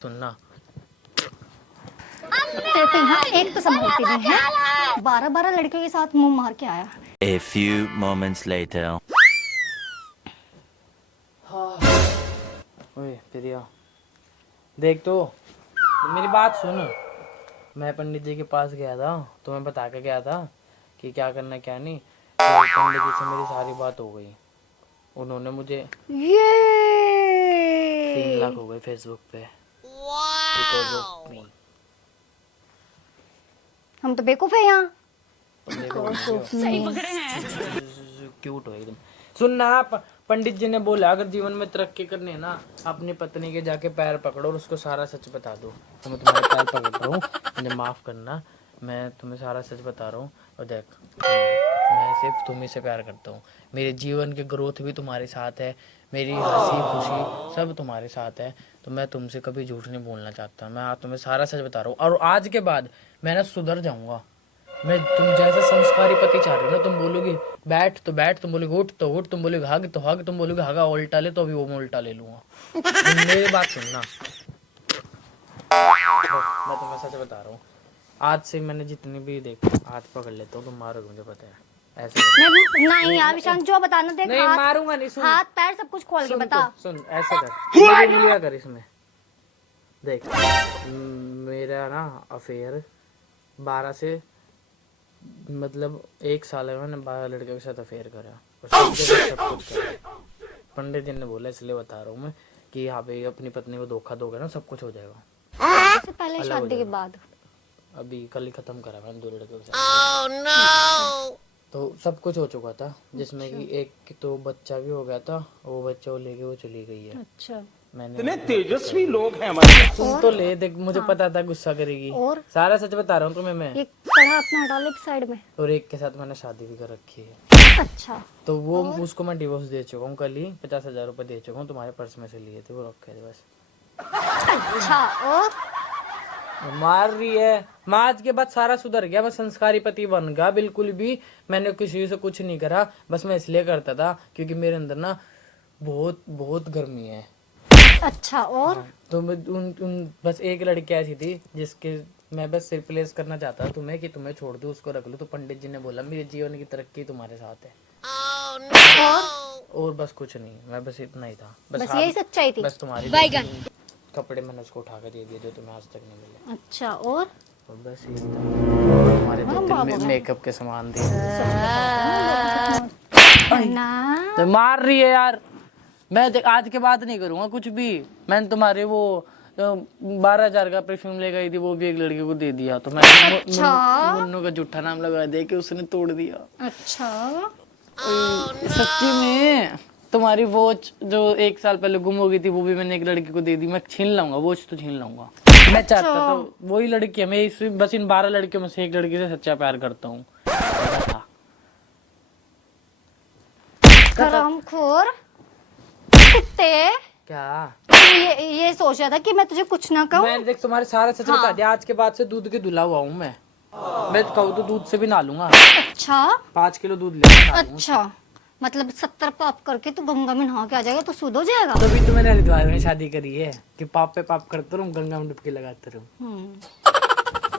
सुनना तेरे को यहाँ एक तो संभलती नहीं है, 12 लड़कियों के साथ मुंह मार के आया। A few moments later. ओए प्रिया, देख तो मेरी बात सुन। मैं पंडित जी के पास गया था, तुम्हें बता के गया था कि क्या करना क्या नहीं। तो पंडित जी से मेरी सारी बात हो गई। उन्होंने मुझे 3 लाख हो गए फेसबुक पे बिकॉज ऑफ मी। हम तो बेवकूफ है यहाँ। क्यूट हो एकदम। सुन ना, पंडित जी ने बोला अगर जीवन में तरक्की करनी है ना, अपनी पत्नी के जाके पैर पकड़ो और उसको सारा सच बता दो। तो मैं तुम्हारे पैर पकड़ रहा हूँ, मुझे माफ करना, मैं तुम्हें सारा सच बता रहा हूँ। और देख, मैं सिर्फ तुम्ही से प्यार करता हूँ। मेरे जीवन की ग्रोथ भी तुम्हारे साथ है, मेरी हंसी खुशी सब तुम्हारे साथ है। तो मैं तुमसे कभी झूठ नहीं बोलना चाहता। मैं आज तुम्हें सारा सच बता रहा हूँ और आज के बाद मैं ना सुधर जाऊंगा। मैं तुम जैसे संस्कारी पति चाह रहे हो ना, तुम बोलोगे बैठ तो बैठ, तुम बोलोगे उठ तो उठ, तुम बोलोगे हग तो हग, तुम बोलोगे हगा उल्टा ले तो अभी वो मैं उल्टा ले लूंगा। तुम मेरी बात सुनना, मैं तुम्हें सच बता रहा हूँ। आज से मैंने जितनी भी देख हाथ पकड़ लेता हूँ, तुम मारोगे मुझे पता है। ऐसे मैं नहीं यार विशांत, जो बताना देख, नहीं मारूंगा नहीं। सुन हाथ पैर सब कुछ खोल के बता। सुन ऐसे कर, मेरी उंगलियां कर इसमें देख। मेरा ना अफेयर 12 से मतलब 1 साल है, मैंने 12 लड़कियों के साथ अफेयर करा और सब कुछ करा। पंडित जी ने बोला, इसलिए बता रहा हूँ मैं कि हाँ भाई अपनी पत्नी को धोखा दोगे ना सब कुछ हो जाएगा। इससे पहले शादी के बाद अभी कल ही खत्म करा मैंने 2 लड़कियों के साथ। तो सब कुछ हो चुका था, जिसमें कि एक तो बच्चा भी हो गया था। वो बच्चा वो लेके वो चली गई है। अच्छा, मैंने इतने तेजस्वी लोग हैं हमारे। सुन तो ले, देख मुझे पता था गुस्सा करेगी। और सारा सच बता रहा हूँ तुम्हें मैं। एक कड़ा अपना हटा ले साइड में। और एक के साथ मैंने शादी भी कर रखी है। अच्छा, तो वो उसको मैं डिवोर्स दे चुका हूँ, कल ही 50,000 रुपए दे चुका हूँ। तुम्हारे पर्स में से लिए थे, वो रखे थे बस। अच्छा। और मार रही है। मैं आज के बाद सारा सुधर गया, मैं संस्कारी पति बन गया। बिल्कुल भी मैंने किसी से कुछ नहीं करा, बस मैं इसलिए करता था क्योंकि मेरे अंदर ना बहुत बहुत गर्मी है। अच्छा। और हाँ, तो मैं उन बस एक लड़की ऐसी थी जिसके मैं बस रिप्लेस करना चाहता था तुम्हें, कि तुम्हें छोड़ दूं उसको रख लूं। तो पंडित जी ने बोला मेरे जीवन की तरक्की तुम्हारे साथ है। और बस कुछ नहीं, मैं बस इतना ही था। बस यही सच्चाई थी। बस तुम्हारी कपड़े मैंने उसको उठा कर दे दिए जो तुम्हें आज तक नहीं मिले। अच्छा। और बस ये था। तुम्हारे 2-3 मेकअप के सामान थे। ना तो मार रही है यार। मैं आज के बाद नहीं करूंगा कुछ भी। मैंने तुम्हारे वो 12,000 का परफ्यूम ले गई थी, वो भी एक लड़की को दे दिया। तो मैंने मुन्नू का झूठा नाम लगा दे के उसने तोड़ दिया। अच्छा। सच्ची में तुम्हारी वॉच जो 1 साल पहले गुम हो गई थी, वो भी मैंने एक लड़की को दे दी। मैं छीन लाऊंगा वॉच, तो छीन लाऊंगा। मैं चाहता तो वही लड़की है। मैं बस इन 12 लड़कियों में से एक लड़की से सच्चा प्यार करता हूँ। हरामखोर कुत्ते, क्या ये सोच रहा था कि मैं तुझे कुछ ना कहूँ। मैंने देख तुम्हारे सारा सच बता दिया। आज के बाद से दूध के धुला हुआ हूँ मैं कहूँ तो दूध से भी नहा लूंगा। अच्छा 5 किलो दूध ले। अच्छा, मतलब 70 पाप करके तू गंगा में नहा के आ जाएगा तो शुद्ध हो जाएगा। तभी तो मैंने हरिद्वार में शादी करी है कि पाप पे पाप करते रहूं, गंगा में डुबकी लगाते रहूं।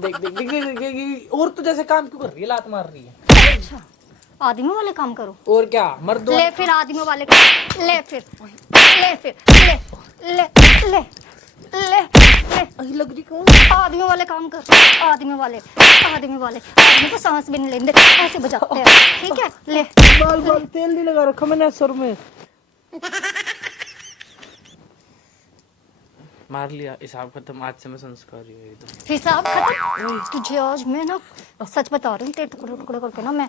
देख देख देख देख देख, और तो जैसे काम क्यों कर रही है, लात मार रही है। अच्छा, आदमियों वाले काम करो। और क्या मर्दों ले फिर आदमियों वाले काम। ले फिर ले फिर ले ले ले ले ले लग रही को आदमियों वाले काम कर। आदमी वाले आदमी को सांस भी नहीं लेते, ऐसे बजाते हैं। ठीक है, ले। बाल तेल नहीं लगा रखा मैंने सर में। मार लिया, हिसाब खत्म। आज से मैं संस्कारी हूँ एकदम। हिसाब खत्म। तुझे आज मैं ना सच बता रही हूँ, तेरे टुकड़े टुकड़े करके ना मैं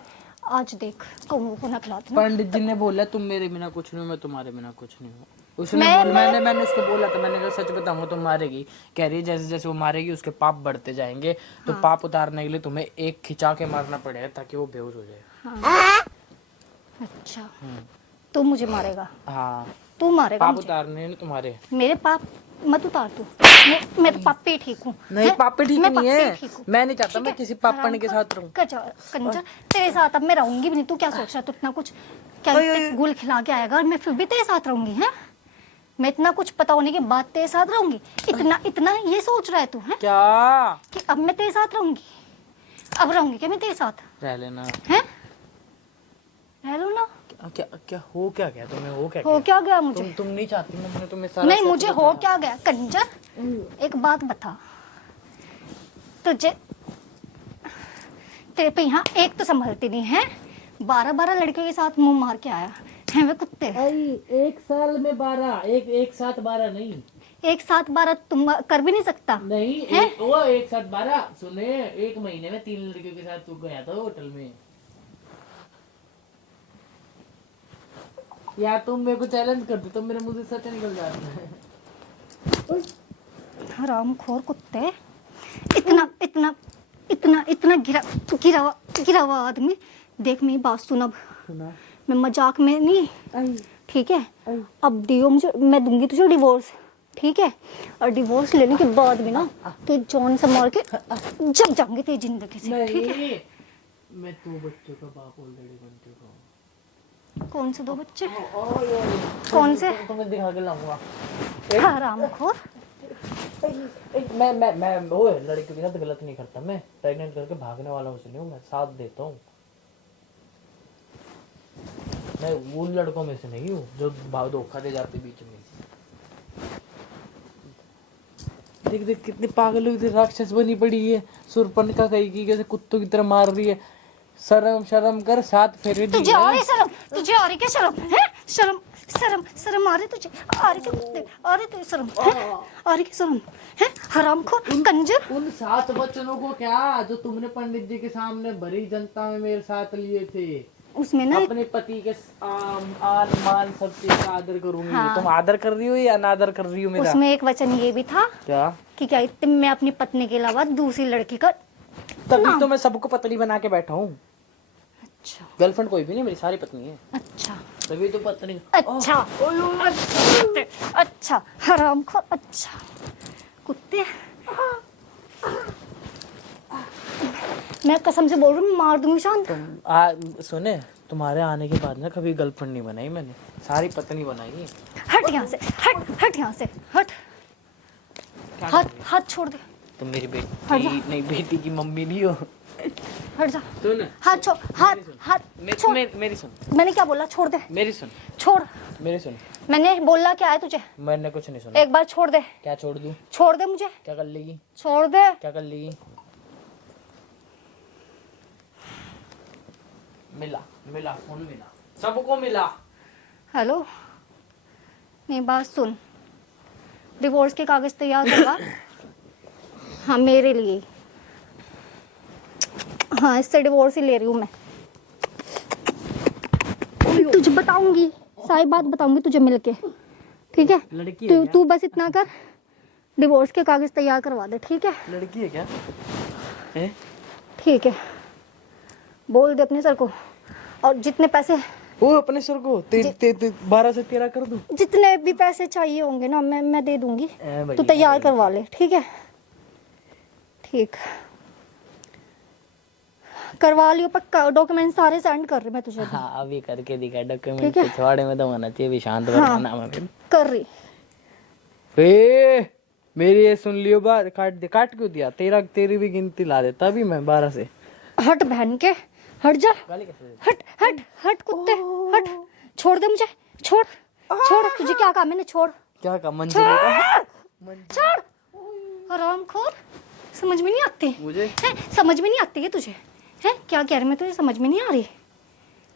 आज देख कौओं को ना खिलाती हूँ। पंडित जी ने बोला तुम मेरे बिना कुछ नहीं हो, मैं तुम्हारे बिना कुछ नहीं हूँ। मैंने उसको बोला था, मैंने कहा सच बताऊंगा तो मारेगी। कह रही है जैसे जैसे वो मारेगी उसके पाप बढ़ते जाएंगे। तो पाप उतारने के लिए तुम्हें एक खिंचा के मारना पड़ेगा ताकि वो बेहोश हो जाए। अच्छा, तू मुझे मारेगा? हाँ, तू मारेगा पाप मुझे? उतारने हैं तुम्हारे। मेरे पाप मत उतार तू। मैं तो पापी ठीक हूँ। नहीं पापी ठीक नहीं है। ठीक हूँ। मैं नहीं चाहता ठीक मैं है? किसी पापड़ के साथ रहूं। कंजर, तेरे साथ अब मैं रहूंगी भी नहीं। तू क्या सोच रहा है? तू इतना कुछ क्या गुल खिला के आएगा और मैं फिर भी तेरे साथ रहूंगी? है मैं इतना कुछ पता होने के बाद तेरे साथ रहूंगी? इतना इतना ये सोच रहा है तू है क्या कि अब मैं तेरे साथ रहूंगी? अब रहूंगी क्या मैं तेरे साथ? रह लेना। हैं? रह लो ना। क्या क्या हो क्या गया तुम्हें? हो क्या हो गया? क्या गया मुझे? तुम नहीं चाहती, मैंने तुम्हें सारा नहीं सच मुझे हो बताया। क्या गया कंजर? एक बात बता, तुझे तेरे पे यहाँ एक तो संभलती नहीं है, 12 लड़के के साथ मुंह मार के आया है वे कुत्ते। एक साल में 12, एक साथ 12 नहीं। एक साथ 12 तुम कर भी नहीं सकता। नहीं हैं? वो एक साथ 12 सुने, एक महीने में 3 लड़कियों के साथ तू गया था होटल में। या तुम मेरे को चैलेंज कर दो तो मेरे मुंह से सच निकल जाता है। हरामखोर कुत्ते, इतना इतना इतना इतना गिरा हुआ आदमी। देख मेरी बात सुन, अब सुना? मैं मजाक में नहीं, ठीक है? अब दियो मुझे, मैं दूंगी तुझे डिवोर्स, ठीक है? और डिवोर्स लेने के बाद भी ना तो जॉन से मार के जब जाऊंगी तेरी जिंदगी से, ठीक है? नहीं, मैं 2 बच्चों का बाप ऑलरेडी बन चुका हूँ। कौन से 2 बच्चे? कौन से? तुम्हें दिखा के लाऊंगा। हरामखोर। मैं वो लड़कियों के साथ गलत नहीं करता, मैं प्रेग्नेंट करके भागने वाला हूँ, नहीं हूँ, मैं साथ देता हूँ। मैं उन लड़कों में से नहीं हूँ जो भाव धोखा दे जाते बीच में। देख देख कितनी पागल हुई, राक्षस बनी पड़ी है, सुरपनखा कहीं की कैसे कुत्तों की तरह मार रही है। शर्म शर्म कर, 7 फेरे तुझे आ रही शर्म? तुझे आ रही क्या शर्म है? शर्म शर्म शर्म आ रही तुझे? आ रही क्या कुत्ते? आ रही तुझे शर्म है? आ रही क्या शर्म है? हरामखोर कंजर। उन 7 वचनों को क्या जो तुमने पंडित जी के सामने भरी जनता में मेरे साथ लिए थे, उसमें ना अपने पति के आन मान सब चीज का आदर करूंगी। हाँ। तुम आदर कर रही हो या अनादर कर रही हो मेरा? उसमें एक वचन ये भी था क्या? कि क्या मैं अपनी पत्नी के अलावा दूसरी लड़की का। तभी तो मैं सबको पतली बना के बैठा हूँ। अच्छा गर्लफ्रेंड कोई भी नहीं, मेरी सारी पत्नी है। अच्छा तभी तो पत्नी। अच्छा अच्छा हरामखोर। अच्छा कुत्ते, मैं कसम से बोल रही हूँ मार दूंगी शांत। सुने, तुम्हारे आने के बाद ना कभी गर्लफ्रेंड नहीं बनाई मैंने, सारी पत्नी बनाई है। हट यहाँ से, हट यहाँ से, हट। हाथ छोड़ दे। तुम मेरी हट जा। बेटी नहीं, बेटी की मम्मी भी हो। हट जा। सुन, हाथ छोड़, हाथ छोड़। मेरी सुन, मैंने क्या बोला? छोड़ दे। मेरी सुन, छोड़। मेरी सुन। मैंने बोला क्या है तुझे? मैंने कुछ नहीं सुना। एक बार छोड़ दे। क्या छोड़ दूं? छोड़ दे मुझे। क्या कर लेगी? छोड़ दे। क्या कर लेगी? मिला मिला फोन मिला, सबको मिला। हेलो, मेरी बात सुन, डिवोर्स के कागज तैयार करवा। हाँ मेरे लिए, हाँ इससे डिवोर्स ही ले रही हूँ मैं। तुझे बताऊंगी, सारी बात बताऊंगी तुझे मिलके, ठीक है? लड़की तू तू बस इतना कर, डिवोर्स के कागज तैयार करवा दे, ठीक है? लड़की है क्या? है? ठीक है, बोल दे अपने सर को। और जितने पैसे, वो अपने सर को 12 से 13 कर दूं? जितने भी पैसे चाहिए होंगे ना मैं दे दूंगी। भाई, तू तैयार करवा ले, ठीक है? ठीक, करवा लियो पक्का। डॉक्यूमेंट सारे सेंड कर रही मैं तुझे। हाँ अभी करके दिखा डॉक्यूमेंट, ठीक है? पिछवाड़े में तो होना चाहिए भी, शांत हाँ। नाम है फिर। कर रही। मेरी ये सुन लियो बात, काट क्यों दिया? तेरी भी गिनती ला देता अभी मैं 12 से। हट बहन के, हट जा। गाली कैसे देता? हट हट हट कुत्ते, हट। छोड़ दे मुझे, छोड़ छोड़। तुझे क्या काम है ना? छोड़ क्या का मंजिल का? छोड़। हरामखोर, समझ में नहीं आती मुझे है? समझ में नहीं आती है तुझे? है क्या कह रही मैं? तुझे समझ में नहीं आ रही?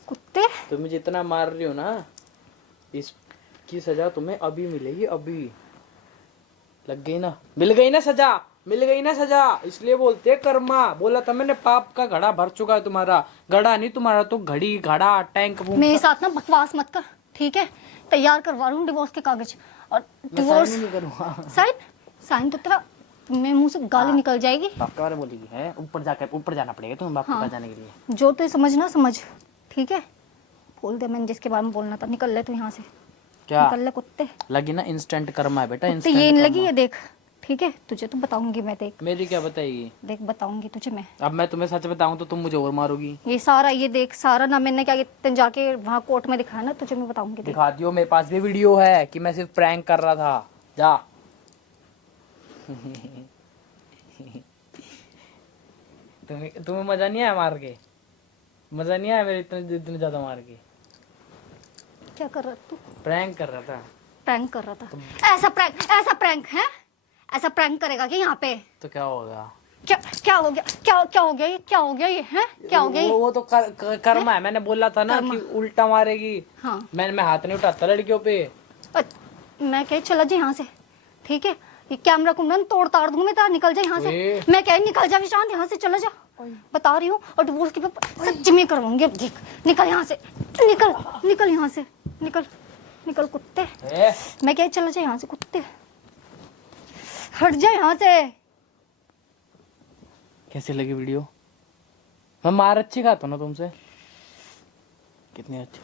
कुत्ते, तुम्हें जितना मार रही हो ना, इसकी सजा तुम्हें अभी मिलेगी। अभी लग गई ना, मिल गई ना सजा, मिल गई ना सजा। इसलिए बोलते हैं कर्मा। बोला था मैंने, पाप का घड़ा भर चुका है तुम्हारा। घड़ा नहीं तुम्हारा तो घड़ी, घड़ा, टैंक। मेरे साथ ना बकवास मत कर, ठीक है? तैयार करवा रहा हूँ डिवोर्स के कागज। और डिवोर्स नहीं करूँगा। साइन तो तेरा मेरे मुंह से गाली निकल जाएगी। बाप के बारे में बोलेगी है? ऊपर जाना पड़ेगा तुम्हें बाप के पास जाने के लिए। जो तू समझ ना समझ, ठीक है? बोल दे मैंने जिसके बारे में बोलना था। निकल ले तू यहाँ से, क्या निकल ले कुत्ते। लगी ना इंस्टेंट कर्मा है बेटा, कुत्ते इंस्टेंट ये नहीं कर्मा। लगी, ये देख, ठीक है, तुझे तो बताऊंगी मैं, देख मेरी क्या बताएगी? देख बताऊंगी तुझे मैं। अब मैं तुम्हें सच बताऊं तो तुम मुझे और मारोगी। ये सारा, ये देख सारा ना, मैंने क्या तेन जाके वहाँ कोर्ट में दिखाया ना, तुझे मैं बताऊंगी, देख। दिखा दियो, मेरे पास भी वीडियो है कि मैं सिर्फ प्रैंक कर रहा था। जा। तुम्हें मजा नहीं आया मार के? मजा नहीं आया मेरे इतने इतने ज्यादा मार के? क्या कर रहा तू? प्रैंक कर रहा था। प्रैंक कर रहा था? ऐसा प्रैंक है? ऐसा प्रैंक करेगा क्या यहाँ पे? तो क्या होगा? क्या हो गया? क्या हो गया ये? क्या हो गया ये? हैं? क्या हो गया ये? वो तो कर्म है। मैंने बोला था ना कि उल्टा मारेगी। हाँ। मैं हाथ नहीं उठाता लड़कियों पे। मैं कह चला जा यहाँ से, ठीक है? ये कैमरा कुमरा तोड़ ताड़ दूंगा मैं तेरा, निकल जा यहाँ से। ओए। मैं कह निकल जा विशांत, यहाँ से चला जा, बता रही हूँ। और डिवोर्स के पेपर सच में करवाऊंगी अब, देख। निकल यहाँ से, निकल यहाँ से, निकल कुत्ते। मैं कह चला जा यहाँ से, कुत्ते हट जा यहाँ से। कैसी लगी वीडियो? मैं मार अच्छी खाता हूँ ना तुमसे? कितनी अच्छी?